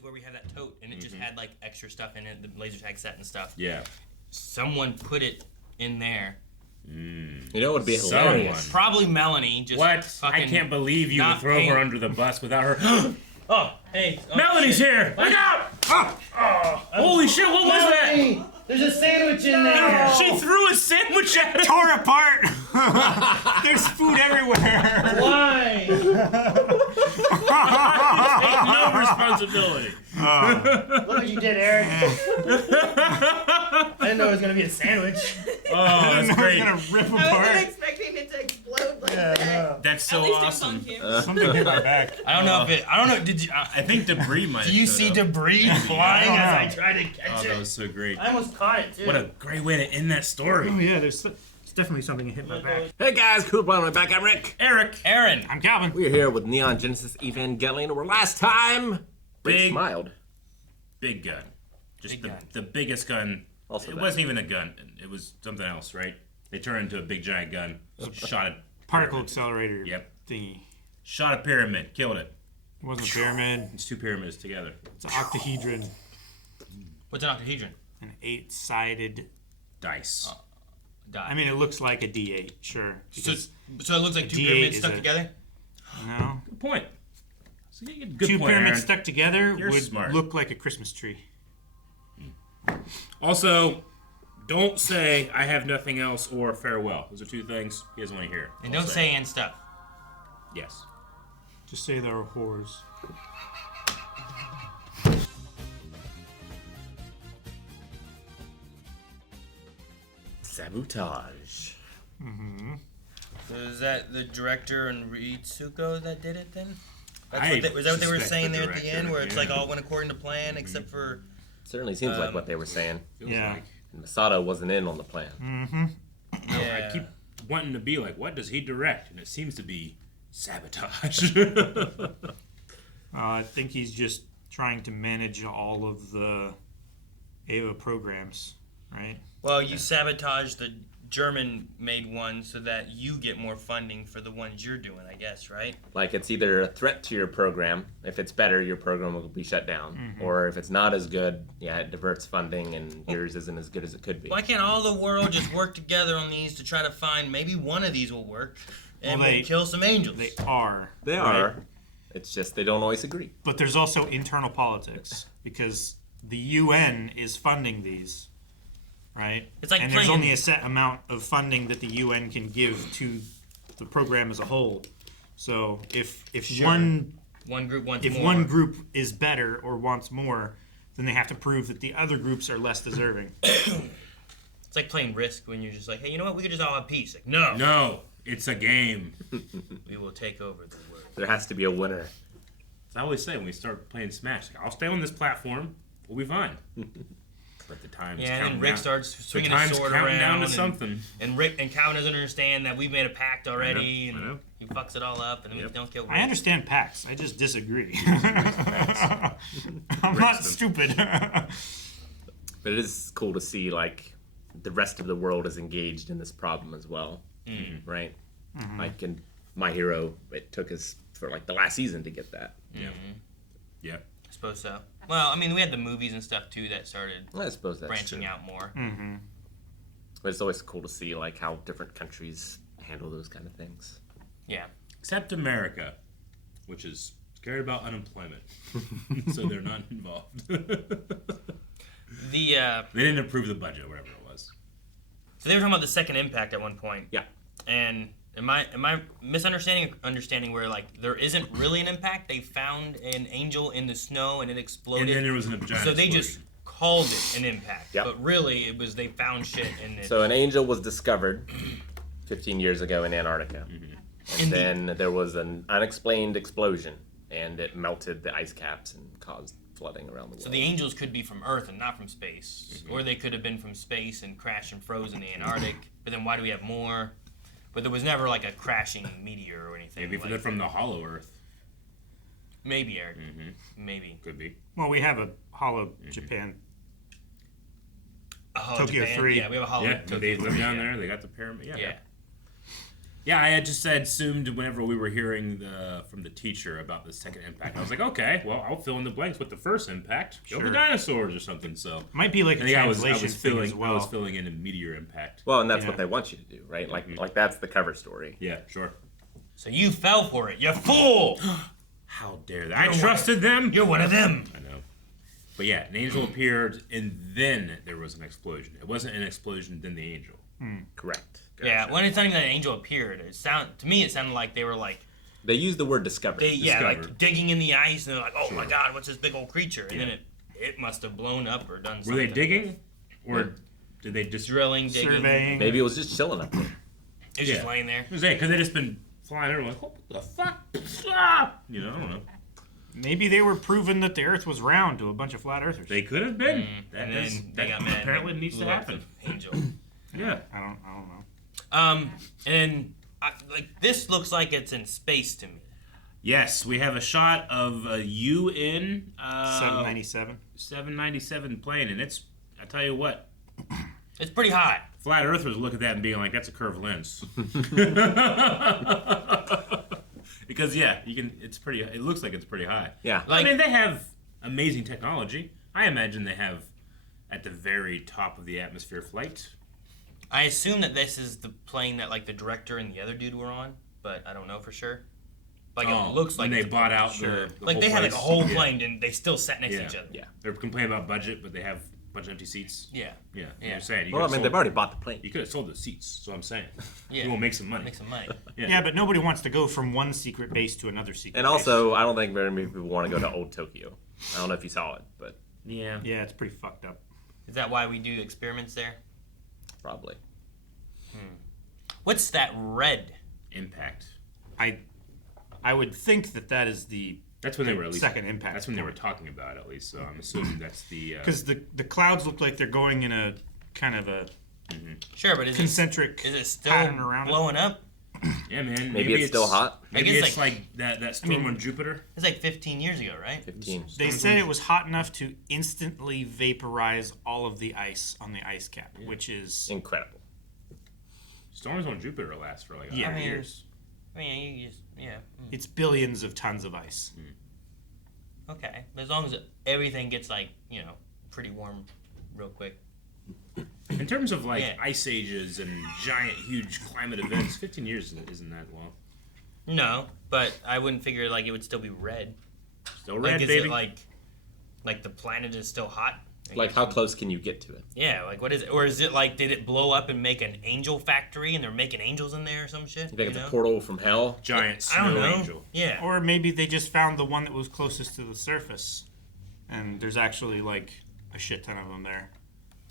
is where we have that tote, and it just had like extra stuff in it, the laser tag set and stuff. Yeah. Someone put it in there. You know what would be hilarious? Probably Melanie. Just What? I can't believe you would throw her under the bus without her. Oh, hey. Oh, Melonie's here! Look out! Holy shit, what was that? There's a sandwich in there. She threw a sandwich at her. Tore apart. There's food everywhere. Why? Take no responsibility. Look what you did, Eric. I didn't know it was going to be a sandwich. Oh, that's great. It's gonna rip I apart. wasn't expecting it to explode like that. No. That's so At least awesome. it sunk you. Something hit my back. I don't know if it. I don't know. Did you? I think debris might. Do you see debris flying as I try to catch Oh, it? that was so great. I almost caught it, too. What a great way to end that story. Oh yeah, there's definitely something that hit my back. Hey guys, cool on my back. I'm Rick. Eric. Aaron. I'm Calvin. We're here with Neon Genesis Evangelion, where last time Rick Big- smiled. Big gun. Just Big the, gun. the biggest gun. Also it that. wasn't even a gun. It was something else, right? They turned into a big giant gun. Shot it. Particle accelerator. Yep. Thingy. Shot a pyramid. Killed it. It wasn't a pyramid. It's two pyramids together. It's an octahedron. What's an octahedron? An 8-sided. Dice. Die. I mean, it looks like a D8, sure. so because- it looks like two D8 pyramids is stuck a- together. no. Good point. So you get a good Two point, pyramids Aaron. stuck together You're would smart. look like a Christmas tree. Also, don't say I have nothing else or farewell. Those are two things he doesn't want to hear. And don't say and stuff. Yes. Just say there are whores. Sabotage. So is that the director and Ritsuko that did it then? I Was that what they were suspect saying the there at the director, end, where it's yeah. like all went according to plan except for? Certainly seems like what they were saying. Feels Yeah. like. And Misato wasn't in on the plan. Yeah. I keep wanting to be like, what does he direct? And it seems to be Sabotage. I think he's just trying to manage all of the Eva programs, right? Well, you sabotage the German-made one so that you get more funding for the ones you're doing, I guess, right? Like, it's either a threat to your program. If it's better, your program will be shut down. Or if it's not as good, yeah, it diverts funding and yours isn't as good as it could be. Why can't all the world just work together on these to try to find maybe one of these will work and Well, we'll kill some angels? They are. They are. It's just they don't always agree. But there's also internal politics because the UN is funding these, right? It's like and there's playing- only a set amount of funding that the UN can give to the program as a whole. So if one One group wants if more. one group is better or wants more, then they have to prove that the other groups are less deserving. It's like playing Risk when you're just like, hey, you know what? We could just all have peace. Like, no, No, it's a game. we will take over the world. There has to be a winner. As I always say when we start playing Smash, like, I'll stay on this platform. We'll be fine. But the time's Yeah, and then counting Rick down. starts The swinging his time's sword counting around, down to and, something. and Rick and Calvin doesn't understand that we've made a pact already, I know. and he fucks it all up, and then we Yep. don't kill Rick. I understand PAX. I just disagree. I'm not them. stupid. But it is cool to see, like, the rest of the world is engaged in this problem as well. Right? Like, in My Hero, it took us for, like, the last season to get that. Yeah. Yeah. I suppose so. Well, I mean, we had the movies and stuff too that started I suppose that's branching true. out more. But it's always cool to see, like, how different countries handle those kind of things. Yeah. Except America, which is scared about unemployment. So they're not involved. The They didn't approve the budget, whatever it was. so they were talking about the second impact at one point. Yeah. And am I understanding where like there isn't really an impact? They found an angel in the snow and it exploded. And then there was an giant so they explosion. just called it an impact. Yep. But really it was they found shit in it. So an angel was discovered 15 years ago in Antarctica. And then there was an unexplained explosion, and it melted the ice caps and caused flooding around the world. So the angels could be from Earth and not from space. Or they could have been from space and crashed and froze in the Antarctic. But then why do we have more? But there was never like a crashing meteor or anything. Maybe like, they're from the Hollow Earth. Maybe, Eric. Maybe. Could be. Well, we have a Hollow Japan. A Hollow Tokyo Japan. 3. Yeah, we have a Hollow Yeah, Tokyo they live 3, down yeah. there. They got the pyramid. Yeah. Yeah. Yeah, I had just assumed whenever we were hearing from the teacher about the second impact, I was like, okay, well, I'll fill in the blanks with the first impact. Kill the dinosaurs or something. So Might be like a I think translation thing filling, as well. I was filling in a meteor impact. Well, and that's Yeah. what they want you to do, right? Like that's the cover story. Yeah, sure. So you fell for it, you fool! How dare they? I trusted them. You're one of them. I know. But yeah, an angel appeared, and then there was an explosion. It wasn't an explosion, then the angel. Correct. Yeah, when it's not even that an angel appeared, to me it sounded like they were like, They use the word discover. like digging in the ice, and they're like, oh my god, what's this big old creature? And then it must have blown up or done something. Were they digging, or did they just? Drilling, digging? Surveying. Maybe it was just chilling up there. It was just laying there. It was because they just been flying over like, what the fuck? Ah! You know, I don't know. Maybe they were proving that the Earth was round to a bunch of flat earthers. They could have been. And then they got mad. Apparently, it needs to blew up happen. the Angel. Yeah. I don't know. And then this looks like it's in space to me. Yes, we have a shot of a UN 797. 797 plane, and it's. I tell you what, It's pretty high. flat earthers look at that and being like, "That's a curved lens." Because you can. It's pretty. It looks like it's pretty high. Yeah. Like, I mean, they have amazing technology. I imagine they have at the very top of the atmosphere flight. I assume that this is the plane that like the director and the other dude were on, but I don't know for sure. Like it looks like when they it's a bought plane. out the Like whole they had like a place. whole Yeah. plane and they still sat next to each other. Yeah. They're complaining about budget, but they have a bunch of empty seats. Yeah. Yeah. Yeah. You're saying. You Well, I could've mean, sold- they've already bought the plane. You could have sold the seats. So I'm saying. Yeah. You will make some money. Make some money. Yeah, but nobody wants to go from one secret base to another secret And also, I don't think very many people want to go to Old Tokyo. I don't know if you saw it, but Yeah. base. Yeah, it's pretty fucked up. Is that why we do experiments there? probably. What's that red? Impact. I would think that is the That's when they were at least second impact. That's when they were talking about it, at least. So I'm assuming that's the. Because the clouds look like they're going in a kind of a Sure, but is concentric it still pattern around it. blowing up? Yeah, man. Maybe it's still hot. Maybe I guess it's like that storm on Jupiter. It's like 15 years ago, right? 15. They said it was hot enough to instantly vaporize all of the ice on the ice cap, which is Incredible. Storms on Jupiter last for like 100 Yeah. years. I mean, you just it's billions of tons of ice. okay. As long as everything gets like pretty warm, real quick. In terms of like Yeah. ice ages and giant, huge climate events, 15 years isn't that long. No, but I wouldn't figure like it would still be red. Still Like, red, is baby. it like the planet is still hot? Like, how close can you get to it? Yeah, like what is it? Or is it like did it blow up and make an angel factory and they're making angels in there or some shit? You think it's know? a portal from hell? Giant I don't snow know. angel. Yeah. Or maybe they just found the one that was closest to the surface, and there's actually like a shit ton of them there.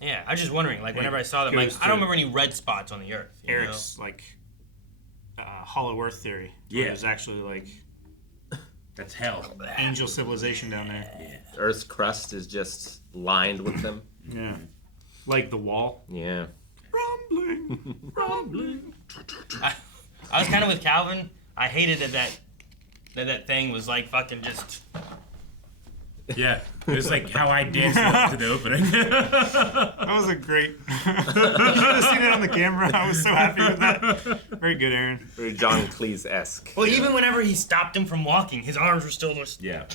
Yeah, I was just wondering, like, whenever I saw them, like, goes I don't to- remember any red spots on the Earth. you know? Eric's like hollow Earth theory. Yeah. There's actually like That's hell. angel civilization down there. Earth's crust is just lined with them. Yeah. Like the wall. Yeah. Rumbling. I was kind of with Calvin. I hated that thing was like fucking just. Yeah, it was like how I danced up to the opening. That was a great. You should have seen it on the camera. I was so happy with that. Very good, Aaron. Very John Cleese-esque. Well, even whenever he stopped him from walking, his arms were still just. Yeah.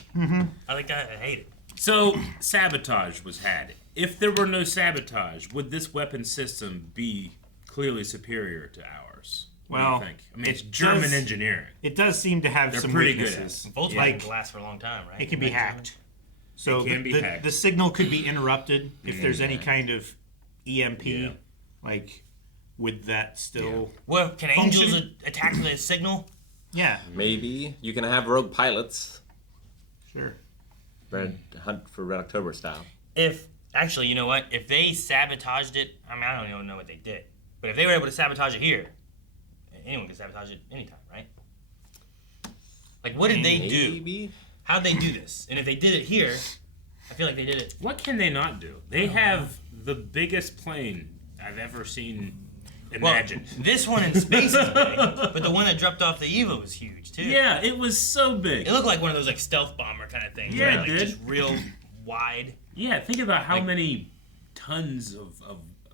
I hate it. So, sabotage was had. If there were no sabotage, would this weapon system be clearly superior to ours? What Well, do you think? I mean, it's it German does- engineering. It does seem to have They're some pretty good weaknesses. Volkswagen Like can last for a long time, right? it can be Like, hacked. So It can be the, hacked. the signal could be interrupted if there's any kind of EMP, Yeah. like with that still. Well, can Function? angels attack the signal? Yeah, Maybe you can have rogue pilots. sure. Red Hunt for Red October style. If actually, you know what? If they sabotaged it, I mean, I don't even know what they did. But if they were able to sabotage it here, anyone can sabotage it anytime, right? Like, what did they do? Maybe. How'd they do this? And if they did it here, I feel like they did it. What can they not do? They have the biggest plane I've ever seen imagined. Well, this one in space is big, but the one that dropped off the Eva was huge too. Yeah, it was so big. It looked like one of those like stealth bomber kind of things. Yeah, right? it Like did. just real wide. Yeah, think about how Like- many tons of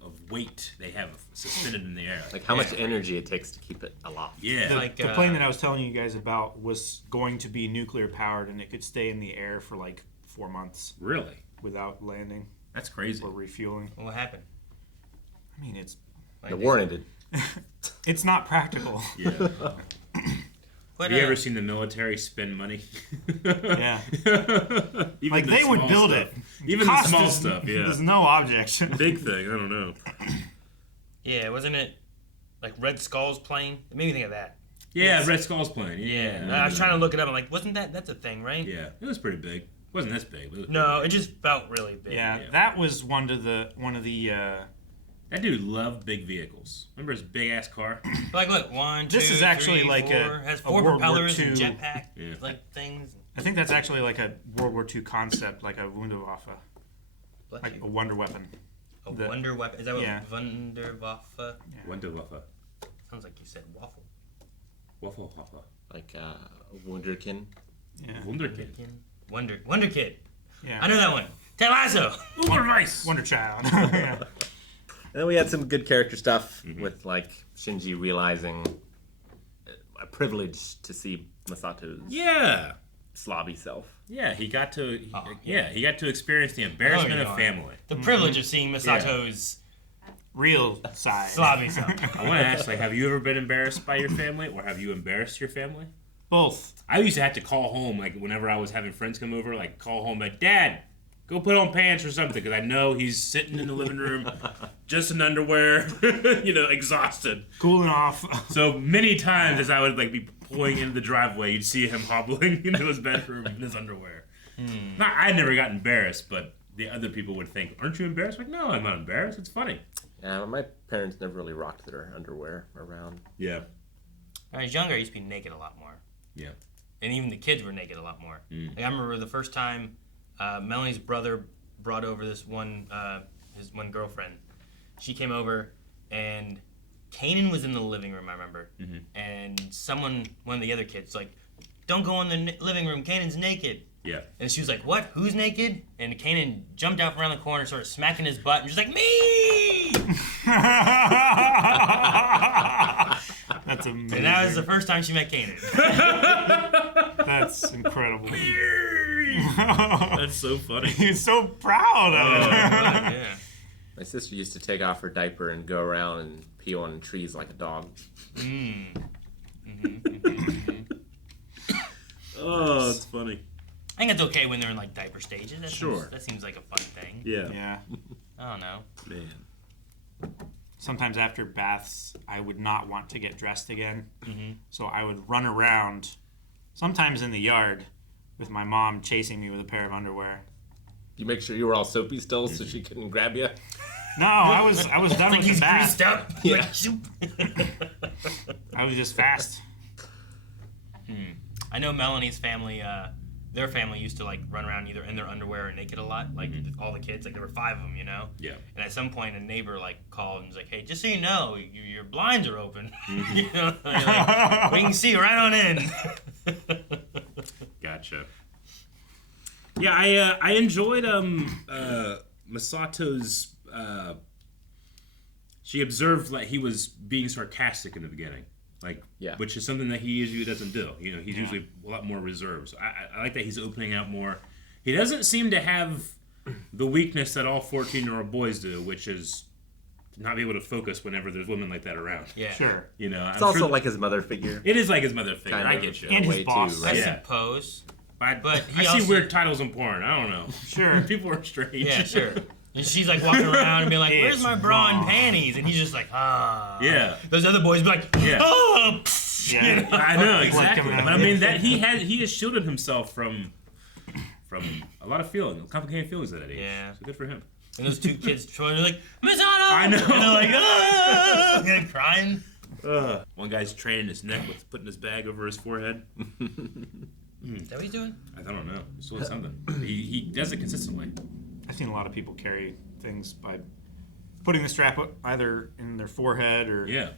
of weight they have suspended in the air. Like how much energy it takes to keep it aloft. Yeah. The plane that I was telling you guys about was going to be nuclear powered, and it could stay in the air for like 4 months Really? without landing That's crazy. or refueling. What happened? I mean, it's Like, The war ended. it's not practical. Yeah. But, Have you ever seen the military spend money? Yeah. Even Like the they would small build stuff. it. Even the Cost small is- stuff, yeah. There's no objection. Big thing, I don't know. Yeah, wasn't it like Red Skull's plane? It made me think of that. Yeah, Red Skull's plane. Yeah. Yeah. I was trying to look it up. I'm like, wasn't that's a thing, right? Yeah, it was pretty big. It wasn't this big. But it was No, pretty it just felt really big. Yeah, Yeah. that was one of the That dude loved big vehicles. Remember his big ass car? Like, look, 1, 2, This is actually 3, like 4, a- has a 4 World War propellers and II jetpack Yeah. like things. I think that's actually like a World War II concept, like a Wunderwaffe, Bless like you. a wonder weapon. A the- wonder weapon. Is that what yeah. Wunderwaffe? Wunderwaffe. Sounds like you said waffle. Waffle Hoffa. Like Wunderkind. Yeah. Wunderkind. Wonder Kid. Yeah. I know that one. Ted Lasso. Uberweiss! Wonder Child. Yeah. And then we had some good character stuff with like Shinji realizing a privilege to see Misato's Yeah. slobby self. Yeah, he got to Oh, he got to experience the embarrassment Oh, of yeah. family. The privilege of seeing Misato's Real side. slobby self. I want to ask, like, have you ever been embarrassed by your family, or have you embarrassed your family? Both. I used to have to call home, like, whenever I was having friends come over, like, call home, like, Dad, go put on pants or something, because I know he's sitting in the living room, just in underwear, exhausted. Cooling off. So many times as I would, like, be pulling into the driveway, you'd see him hobbling into his bedroom in his underwear. I never got embarrassed, but the other people would think, aren't you embarrassed? Like, no, I'm not embarrassed. It's funny. Yeah, my parents never really rocked their underwear around. Yeah. When I was younger, I used to be naked a lot more. Yeah. And even the kids were naked a lot more. Like, I remember the first time Melanie's brother brought over this one, his one girlfriend. She came over, and Kanan was in the living room, I remember. And one of the other kids, like, don't go in the living room, Kanan's naked. Yeah. And she was like, what? Who's naked? And Kanan jumped out from around the corner, started smacking his butt, and she's like, me! That's amazing. And that was the first time she met Kanan. That's incredible. That's so funny. He's so proud of it. Yeah. My sister used to take off her diaper and go around and pee on trees like a dog. Oh, it's funny. I think it's okay when they're in like diaper stages. Sure. That seems like a fun thing. Yeah. Yeah. I don't know. Man. Sometimes after baths, I would not want to get dressed again. So I would run around, sometimes in the yard, with my mom chasing me with a pair of underwear. You make sure you were all soapy still so she couldn't grab you. No, I was done Like with he's the bath. greased up. Yeah. Like, shoop. I was just fast. I know Melanie's family, their family used to like run around either in their underwear or naked a lot. Like all the kids, like there were 5 of them, you know? Yeah. And at some point, a neighbor like called and was like, "Hey, just so you know, your blinds are open. You know, like, we can see right on in." Gotcha. Yeah, I enjoyed Misato's. She observed like he was being sarcastic in the beginning, like which is something that he usually doesn't do. You know, he's usually a lot more reserved. So I like that he's opening out more. He doesn't seem to have the weakness that all 14-year-old boys do, which is not be able to focus whenever there's women like that around. Yeah. Sure. You know, It's also like his mother figure. it is like his mother figure. Kind I of. get you. And his Way boss. too, I right? Yeah. suppose. But But I he see also- weird titles in porn. I don't know. Sure. People are strange. Yeah, sure. And she's like walking around and being like, "Where's It's my bra and wrong. panties?" And he's just like, "Ah." Yeah. Those other boys be like, Yeah. "Oh." Yeah. You know? I know Blood exactly. coming out. But I mean that he has shielded himself from a lot of complicated feelings at that age. Yeah. So good for him. And those 2 kids trying to like, "Misato!" I know. And they're like, "Ah!" And crying. One guy's training his neck with putting his bag over his forehead. Is that what he's doing? I don't know. He's doing something. He does it consistently. I've seen a lot of people carry things by putting the strap either in their forehead or, Yeah.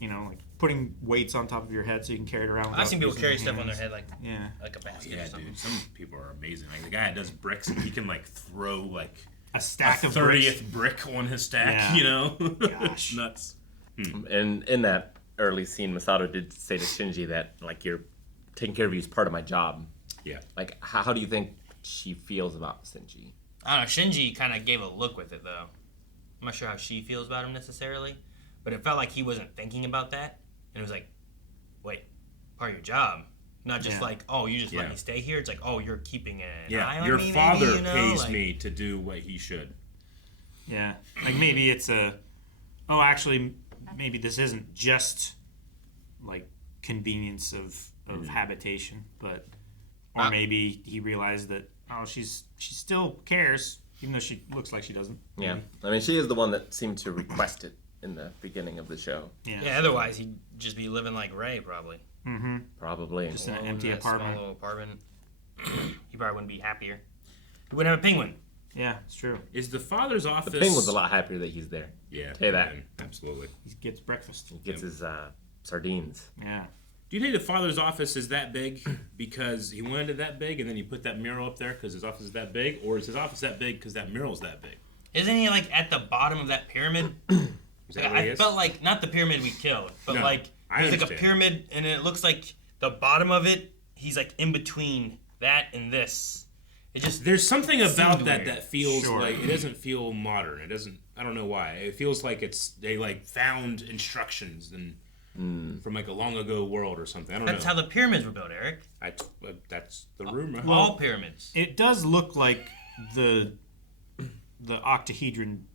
you know, like putting weights on top of your head so you can carry it around. I've without seen people using carry your stuff on their hands. head like Yeah. a basket Yeah, or something. dude. Some people are amazing. Like the guy that does bricks, he can like throw like a stack of 30th brick on his stack, Yeah. Gosh. Nuts. And in that early scene, Misato did say to Shinji that, like, you're taking care of you is part of my job. Yeah. Like, how do you think she feels about Shinji? I don't know. Shinji kind of gave a look with it, though. I'm not sure how she feels about him necessarily, but it felt like he wasn't thinking about that. And it was like, wait, part of your job. Not just like, oh, you just let me stay here. It's like, oh, you're keeping an eye on your me, father maybe, you know? pays like, me to do what he should. Yeah, like maybe it's actually, maybe this isn't just like convenience of habitation, but or maybe he realized that she still cares, even though she looks like she doesn't. Yeah, I mean, she is the one that seemed to request it in the beginning of the show. Yeah, otherwise he'd just be living like Ray, probably. Mm-hmm. Probably. Just in an Alone empty in that apartment. small little apartment. He probably wouldn't be happier. He wouldn't have a penguin. Yeah, it's true. Is the father's office... The penguin's a lot happier that he's there. Yeah. Tell you that. Absolutely. He gets breakfast. He gets his sardines. Yeah. Do you think the father's office is that big because he wanted it that big and then he put that mural up there because his office is that big? Or is his office that big because that mural's that big? Isn't he like at the bottom of that pyramid? Is that what he I is? felt like, not the pyramid we killed, but No, like, I there's like a understand. pyramid and it looks like the bottom of it, he's like in between that and this. It just There's something about seemed that weird. that feels Sure. like it doesn't feel modern. It doesn't. I don't know why. It feels like they like found instructions and from like a long ago world or something. I don't That's know. how the pyramids were built, Eric. That's the rumor. All pyramids. It does look like the octahedron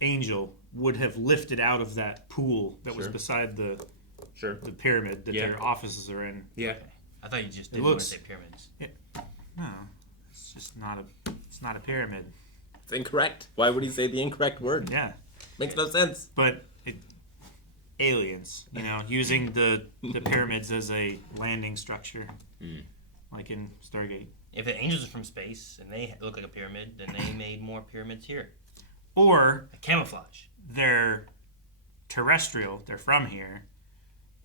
angel would have lifted out of that pool that was Sure. beside the Sure. pyramid that Yeah. their offices are in. Yeah. I thought you just It didn't want looks- to say pyramids. No, it's just not a pyramid. It's incorrect. Why would he say the incorrect word? Yeah, Makes no sense. but aliens, using the pyramids as a landing structure, like in Stargate. If the angels are from space and they look like a pyramid, then they made more pyramids here. Or Like camouflage. they're terrestrial, they're from here,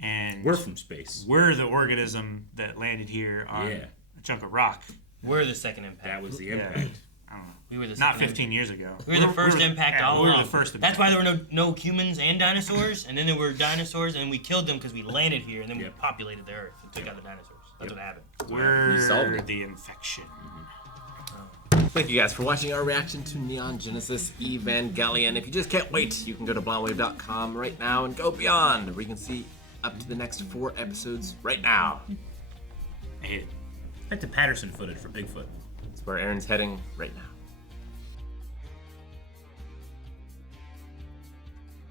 and We're from space. we're the organism that landed here on Yeah. a chunk of rock. We're the second impact. That was the Yeah. impact. I don't know. We were the Not second 15 years ago. We were the first impact all we along. were the first That's impact. why there were no humans and dinosaurs, and then there were dinosaurs, and we killed them because we landed here, and then we Yep. populated the Earth and took out the dinosaurs. That's what happened. We're solved it. the infection. Thank you guys for watching our reaction to Neon Genesis Evangelion. If you just can't wait, you can go to blindwave.com right now and go beyond, where you can see up to the next 4 episodes right now. I hate it. Like the Patterson footage for Bigfoot. That's where Aaron's heading right now.